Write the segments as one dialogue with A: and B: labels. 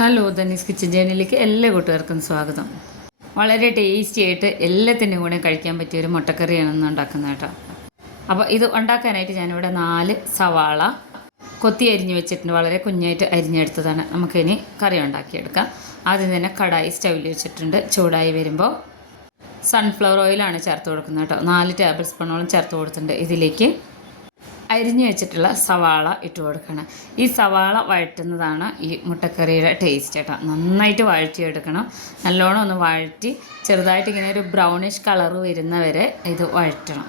A: Hello Dhani's kitchen ചാനലിലേക്ക് എല്ലാ കൂട്ടുകാർക്കും സ്വാഗതം. വളരെ ടേസ്റ്റി ആയിട്ട് എല്ലാത്തിന്റെ കൂടെ കഴിക്കാൻ പറ്റിയ ഒരു മുട്ടക്കറിയാണ് ഇന്ന് ഉണ്ടാക്കുന്നത് കേട്ടോ. അപ്പോൾ ഇത് ഉണ്ടാക്കാനായിട്ട് ഞാനിവിടെ നാല് സവാള കൊത്തി അരിഞ്ഞ് വെച്ചിട്ടുണ്ട്. വളരെ കുഞ്ഞായിട്ട് അരിഞ്ഞെടുത്തതാണ്. നമുക്കിനി കറി ഉണ്ടാക്കിയെടുക്കാം. ആദ്യം തന്നെ കടായി സ്റ്റൗവിൽ വെച്ചിട്ടുണ്ട്. ചൂടായി വരുമ്പോൾ സൺഫ്ലവർ ഓയിലാണ് ചേർത്ത് കൊടുക്കുന്നത് കേട്ടോ. നാല് ടേബിൾ സ്പൂണോളം ചേർത്ത് കൊടുത്തിട്ടുണ്ട് ഇതിലേക്ക്. അരിഞ്ഞു വെച്ചിട്ടുള്ള സവാള ഇട്ട് കൊടുക്കണം. ഈ സവാള വഴറ്റുന്നതാണ് ഈ മുട്ടക്കറിയുടെ ടേസ്റ്റ് കേട്ടോ. നന്നായിട്ട് വഴറ്റിയെടുക്കണം. നല്ലോണം ഒന്ന് വഴറ്റി ചെറുതായിട്ട് ഇങ്ങനെ ഒരു ബ്രൗണിഷ് കളർ വരുന്നവരെ ഇത് വഴറ്റണം.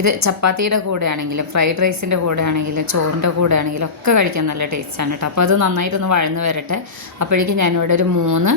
A: ഇത് ചപ്പാത്തിയുടെ കൂടെ ആണെങ്കിലും ഫ്രൈഡ് റൈസിന്റെ കൂടെ ആണെങ്കിലും ചോറിന്റെ കൂടെ ആണെങ്കിലും ഒക്കെ കഴിക്കാൻ നല്ല ടേസ്റ്റാണ് കേട്ടോ. അപ്പോൾ അത് നന്നായിട്ടൊന്ന് വഴന്ന് വരട്ടെ. അപ്പോഴേക്കും ഞാനിവിടെ ഒരു മൂന്ന്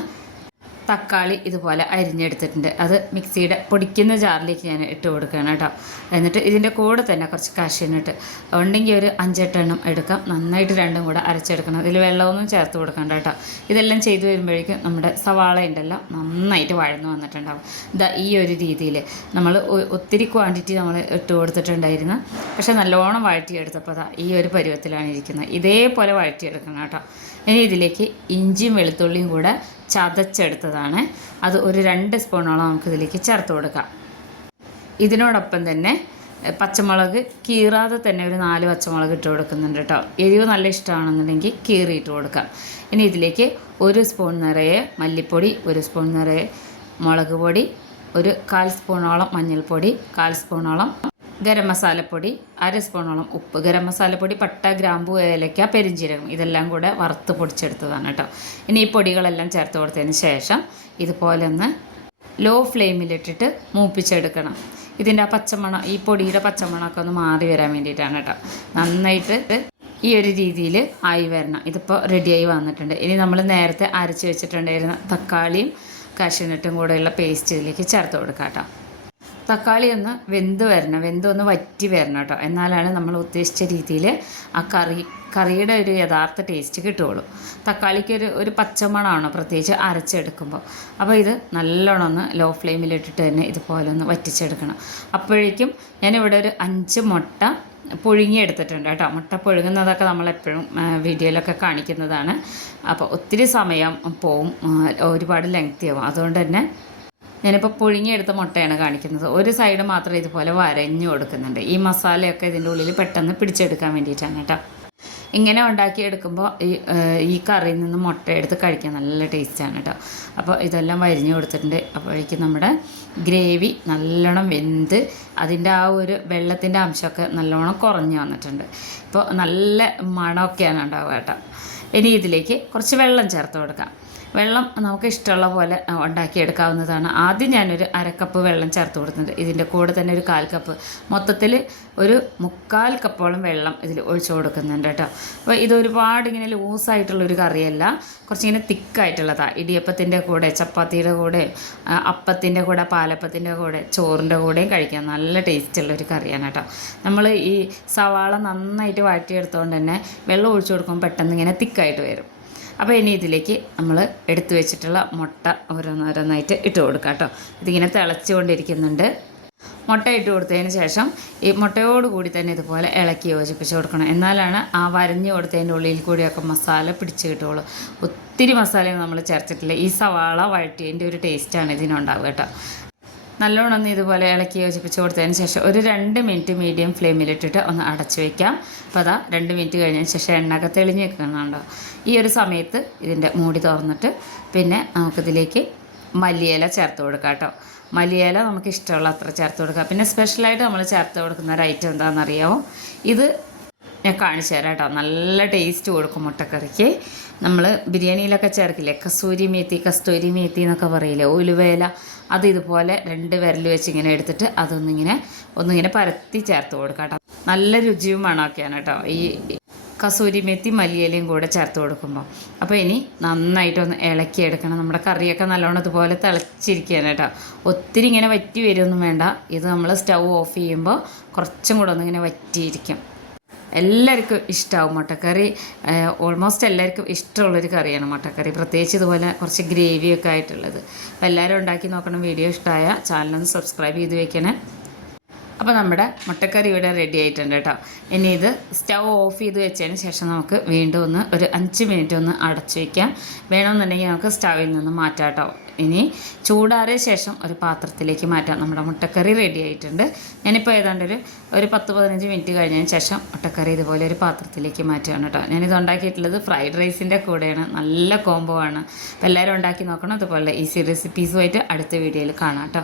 A: തക്കാളി ഇതുപോലെ അരിഞ്ഞെടുത്തിട്ടുണ്ട്. അത് മിക്സിയുടെ പൊടിക്കുന്ന ജാറിലേക്ക് ഞാൻ ഇട്ട് കൊടുക്കുകയാണ് കേട്ടോ. എന്നിട്ട് ഇതിന്റെ കൂടെ തന്നെ കുറച്ച് കാശിനിട്ട് ഉണ്ടെങ്കിൽ ഒരു അഞ്ചെട്ടെണ്ണം എടുക്കാം. നന്നായിട്ട് രണ്ടും കൂടെ അരച്ചെടുക്കണം. ഇതിൽ വെള്ളമൊന്നും ചേർത്ത് കൊടുക്കണ്ട കേട്ടോ. ഇതെല്ലാം ചെയ്തു വരുമ്പോഴേക്കും നമ്മുടെ സവാള ഉണ്ടല്ലോ നന്നായിട്ട് വഴന്നു വന്നിട്ടുണ്ടാവും. ഇതാ ഈ ഒരു രീതിയിൽ നമ്മൾ ഒത്തിരി ക്വാണ്ടിറ്റി നമ്മൾ ഇട്ട് കൊടുത്തിട്ടുണ്ടായിരുന്നു. പക്ഷേ നല്ലോണം വഴറ്റിയെടുത്തപ്പോൾ അതാ ഈ ഒരു പരുവത്തിലാണ് ഇരിക്കുന്നത്. ഇതേപോലെ വഴറ്റിയെടുക്കണം കേട്ടോ. ഇനി ഇതിലേക്ക് ഇഞ്ചിയും വെളുത്തുള്ളിയും കൂടെ ചതച്ചെടുത്തതാണ്. അത് ഒരു രണ്ട് സ്പൂണോളം നമുക്ക് ഇതിലേക്ക് ചേർത്ത് കൊടുക്കാം. ഇതിനോടൊപ്പം തന്നെ പച്ചമുളക് കീറാതെ തന്നെ ഒരു നാല് പച്ചമുളക് ഇട്ട് കൊടുക്കുന്നുണ്ട് കേട്ടോ. എരിവ് നല്ല ഇഷ്ടമാണെന്നുണ്ടെങ്കിൽ കീറി ഇട്ട് കൊടുക്കാം. ഇനി ഇതിലേക്ക് ഒരു സ്പൂൺ നിറയെ മല്ലിപ്പൊടി ഒരു സ്പൂൺ നിറയെ മുളക് പൊടി ഒരു കാൽ സ്പൂണോളം മഞ്ഞൾപ്പൊടി കാൽ സ്പൂണോളം ഗരം മസാലപ്പൊടി അര സ്പൂണോളം ഉപ്പ്. ഗരം മസാലപ്പൊടി പട്ട ഗ്രാമ്പു ഏലക്ക പെരിഞ്ചീരകം ഇതെല്ലാം കൂടെ വറുത്ത് പൊടിച്ചെടുത്തതാണ് കേട്ടോ. ഇനി ഈ പൊടികളെല്ലാം ചേർത്ത് കൊടുത്തതിന് ശേഷം ഇതുപോലെ ഒന്ന് ലോ ഫ്ലെയിമിലിട്ടിട്ട് മൂപ്പിച്ചെടുക്കണം. ഇതിന്റെ ആ പച്ചമണം ഈ പൊടിയുടെ പച്ചമണമൊക്കെ ഒന്ന് മാറി വരാൻ വേണ്ടിയിട്ടാണ് കേട്ടോ. നന്നായിട്ട് ഈ ഒരു രീതിയിൽ ആയി വരണം. ഇതിപ്പോൾ റെഡിയായി വന്നിട്ടുണ്ട്. ഇനി നമ്മൾ നേരത്തെ അരച്ച് വെച്ചിട്ടുണ്ടായിരുന്ന തക്കാളിയും കാഷ്യനട്ടും കൂടെയുള്ള പേസ്റ്റിലേക്ക് ചേർത്ത് കൊടുക്കാം കേട്ടോ. തക്കാളി ഒന്ന് വെന്ത് വരണം. വെന്ത് ഒന്ന് വറ്റി വരണം കേട്ടോ. എന്നാലാണ് നമ്മൾ ഉദ്ദേശിച്ച രീതിയിൽ ആ കറി കറിയുടെ ഒരു യഥാർത്ഥ ടേസ്റ്റ് കിട്ടുകയുള്ളൂ. തക്കാളിക്ക് ഒരു ഒരു പച്ചമണമാണ് പ്രത്യേകിച്ച് അരച്ചെടുക്കുമ്പോൾ. അപ്പോൾ ഇത് നല്ലോണം ഒന്ന് ലോ ഫ്ലെയിമിലിട്ടിട്ട് തന്നെ ഇതുപോലെ ഒന്ന് വറ്റിച്ചെടുക്കണം. അപ്പോഴേക്കും ഞാനിവിടെ ഒരു അഞ്ച് മുട്ട പുഴുങ്ങിയെടുത്തിട്ടുണ്ട് കേട്ടോ. മുട്ട പുഴുങ്ങുന്നതൊക്കെ നമ്മളെപ്പോഴും വീഡിയോയിലൊക്കെ കാണിക്കുന്നതാണ്. അപ്പോൾ ഒത്തിരി സമയം പോവും ഒരുപാട് ലെങ്തി ആവും. അതുകൊണ്ട് തന്നെ ഞാനിപ്പോൾ പുഴുങ്ങിയെടുത്ത മുട്ടയാണ് കാണിക്കുന്നത്. ഒരു സൈഡ് മാത്രം ഇതുപോലെ വരഞ്ഞു കൊടുക്കുന്നുണ്ട്. ഈ മസാലയൊക്കെ ഇതിന്റെ ഉള്ളിൽ പെട്ടെന്ന് പിടിച്ചെടുക്കാൻ വേണ്ടിയിട്ടാണ് കേട്ടോ. ഇങ്ങനെ ഉണ്ടാക്കിയെടുക്കുമ്പോൾ ഈ ഈ കറിയിൽ നിന്ന് മുട്ട എടുത്ത് കഴിക്കാൻ നല്ല ടേസ്റ്റാണ് കേട്ടോ. അപ്പോൾ ഇതെല്ലാം വരിഞ്ഞു കൊടുത്തിട്ടുണ്ട്. അപ്പോഴേക്കും നമ്മുടെ ഗ്രേവി നല്ലോണം വെന്ത് അതിന്റെ ആ ഒരു വെള്ളത്തിന്റെ അംശമൊക്കെ നല്ലോണം കുറഞ്ഞു വന്നിട്ടുണ്ട്. ഇപ്പോൾ നല്ല മണമൊക്കെയാണ് ഉണ്ടാവുക കേട്ടോ. ഇനി ഇതിലേക്ക് കുറച്ച് വെള്ളം ചേർത്ത് കൊടുക്കാം. വെള്ളം നമുക്ക് ഇഷ്ടമുള്ള പോലെ ഉണ്ടാക്കിയെടുക്കാവുന്നതാണ് ആദ്യം ഞാനൊരു അരക്കപ്പ് വെള്ളം ചേർത്ത് കൊടുക്കുന്നത് ഇതിന്റെ കൂടെ തന്നെ ഒരു കാൽ കപ്പ് മൊത്തത്തിൽ ഒരു മുക്കാൽ കപ്പോളം വെള്ളം ഇതിൽ ഒഴിച്ചു കൊടുക്കുന്നുണ്ട് കേട്ടോ. അപ്പോൾ ഇത് ഒരുപാട് ഇങ്ങനെ ലൂസായിട്ടുള്ളൊരു കറിയല്ല. കുറച്ചിങ്ങനെ തിക്കായിട്ടുള്ളതാണ് ഇടിയപ്പത്തിന്റെ കൂടെ ചപ്പാത്തിയുടെ കൂടെ അപ്പത്തിന്റെ കൂടെ പാലപ്പത്തിന്റെ കൂടെ ചോറിന്റെ കൂടെയും കഴിക്കാം. നല്ല ടേസ്റ്റുള്ളൊരു കറിയാണ് കേട്ടോ. നമ്മൾ ഈ സവാള നന്നായിട്ട് വാട്ടിയെടുത്തുകൊണ്ട് തന്നെ വെള്ളം ഒഴിച്ചു കൊടുക്കുമ്പോൾ പെട്ടെന്ന് ഇങ്ങനെ തിക്കായിട്ട് വരും. അപ്പോൾ ഇനി ഇതിലേക്ക് നമ്മൾ എടുത്തു വെച്ചിട്ടുള്ള മുട്ട ഓരോന്നോരോന്നായിട്ട് ഇട്ട് കൊടുക്കാം കേട്ടോ. ഇതിങ്ങനെ തിളച്ചുകൊണ്ടിരിക്കുന്നുണ്ട്. മുട്ട ഇട്ട് കൊടുത്തതിന് ശേഷം ഈ മുട്ടയോട് കൂടി തന്നെ ഇതുപോലെ ഇളക്കി യോജിപ്പിച്ച് കൊടുക്കണം. എന്നാലാണ് ആ വരഞ്ഞു കൊടുത്തതിന്റെ ഉള്ളിൽ കൂടിയൊക്കെ മസാല പിടിച്ച് കിട്ടുള്ളൂ ഒത്തിരി മസാലയും നമ്മൾ ചേർത്തിട്ടില്ല. ഈ സവാള വഴറ്റിയതിന്റെ ഒരു ടേസ്റ്റാണ് ഇതിനുണ്ടാവുക കേട്ടോ. നല്ലോണം ഒന്ന് ഇതുപോലെ ഇളക്കി യോജിപ്പിച്ച് കൊടുത്തതിന് ശേഷം ഒരു രണ്ട് മിനിറ്റ് മീഡിയം ഫ്ലെയിമിലിട്ടിട്ട് ഒന്ന് അടച്ചു വയ്ക്കാം അപ്പോൾ അതാ രണ്ട് മിനിറ്റ് കഴിഞ്ഞതിന് ശേഷം എണ്ണയൊക്കെ തെളിഞ്ഞ് വെക്കുന്നുണ്ടോ? ഈ ഒരു സമയത്ത് ഇതിന്റെ മൂടി തുറന്നിട്ട് പിന്നെ നമുക്കിതിലേക്ക് മല്ലിയില ചേർത്ത് കൊടുക്കാം കേട്ടോ. മല്ലിയില നമുക്ക് ഇഷ്ടമുള്ള അത്ര ചേർത്ത് കൊടുക്കാം. പിന്നെ സ്പെഷ്യലായിട്ട് നമ്മൾ ചേർത്ത് കൊടുക്കുന്ന ഒരു ഐറ്റം എന്താണെന്നറിയാമോ ഇത് ഞാൻ കാണിച്ചു തരാം കേട്ടോ. നല്ല ടേസ്റ്റ് കൊടുക്കും മുട്ടക്കറിക്ക്. നമ്മൾ ബിരിയാണിയിലൊക്കെ ചേർക്കില്ലേ? കസൂരി മേത്തി കസ്തൂരി മേത്തി എന്നൊക്കെ പറയില്ലേ? ഉലുവേല അത് ഇതുപോലെ രണ്ട് വിരൽ വെച്ച് ഇങ്ങനെ എടുത്തിട്ട് അതൊന്നിങ്ങനെ ഒന്നിങ്ങനെ പരത്തി ചേർത്ത് കൊടുക്കാം കേട്ടോ. നല്ല രുചിയും മണമൊക്കെയാണ് കേട്ടോ. ഈ കസൂരി മെത്തി മല്ലിയിലയും കൂടെ ചേർത്ത് കൊടുക്കുമ്പോൾ അപ്പോൾ ഇനി നന്നായിട്ടൊന്ന് ഇളക്കി എടുക്കണം നമ്മുടെ കറിയൊക്കെ നല്ലോണം ഇതുപോലെ തിളച്ചിരിക്കുകയാണ് കേട്ടോ. ഒത്തിരി ഇങ്ങനെ വറ്റി വരുമൊന്നും വേണ്ട. ഇത് നമ്മൾ സ്റ്റൗ ഓഫ് ചെയ്യുമ്പോൾ കുറച്ചും കൂടെ ഒന്നിങ്ങനെ വറ്റിയിരിക്കും. എല്ലാവർക്കും ഇഷ്ടമാവും മുട്ടക്കറി. ഓൾമോസ്റ്റ് എല്ലാവർക്കും ഇഷ്ടമുള്ളൊരു കറിയാണ് മുട്ടക്കറി. പ്രത്യേകിച്ച് ഇതുപോലെ കുറച്ച് ഗ്രേവിയൊക്കെ ആയിട്ടുള്ളത്. അപ്പോൾ എല്ലാവരും ഉണ്ടാക്കി നോക്കണം. വീഡിയോ ഇഷ്ടമായ ചാനലൊന്ന് സബ്സ്ക്രൈബ് ചെയ്ത് വെക്കണേ. അപ്പോൾ നമ്മുടെ മുട്ടക്കറി ഇവിടെ റെഡി ആയിട്ടുണ്ട് കേട്ടോ. ഇനി ഇത് സ്റ്റവ് ഓഫ് ചെയ്ത് വെച്ചതിന് ശേഷം നമുക്ക് വീണ്ടും ഒന്ന് ഒരു അഞ്ച് മിനിറ്റ് ഒന്ന് അടച്ചു വയ്ക്കാം വേണമെന്നുണ്ടെങ്കിൽ നമുക്ക് സ്റ്റൗവിൽ നിന്ന് മാറ്റാം കേട്ടോ. ഇനി ചൂടാറിയ ശേഷം ഒരു പാത്രത്തിലേക്ക് മാറ്റാം. നമ്മുടെ മുട്ടക്കറി റെഡി ആയിട്ടുണ്ട്. ഞാനിപ്പോൾ ഏതാണ്ട് ഒരു ഒരു പത്ത് പതിനഞ്ച് മിനിറ്റ് കഴിഞ്ഞതിന് ശേഷം മുട്ടക്കറി ഇതുപോലെ ഒരു പാത്രത്തിലേക്ക് മാറ്റുകയാണ് കേട്ടോ. ഞാനിത് ഉണ്ടാക്കിയിട്ടുള്ളത് ഫ്രൈഡ് റൈസിന്റെ കൂടെയാണ്. നല്ല കോംബോ ആണ്. എല്ലാവരും ഉണ്ടാക്കി നോക്കണം. അതുപോലെ ഈസി റെസിപ്പീസുമായിട്ട് അടുത്ത വീഡിയോയിൽ കാണാം കേട്ടോ.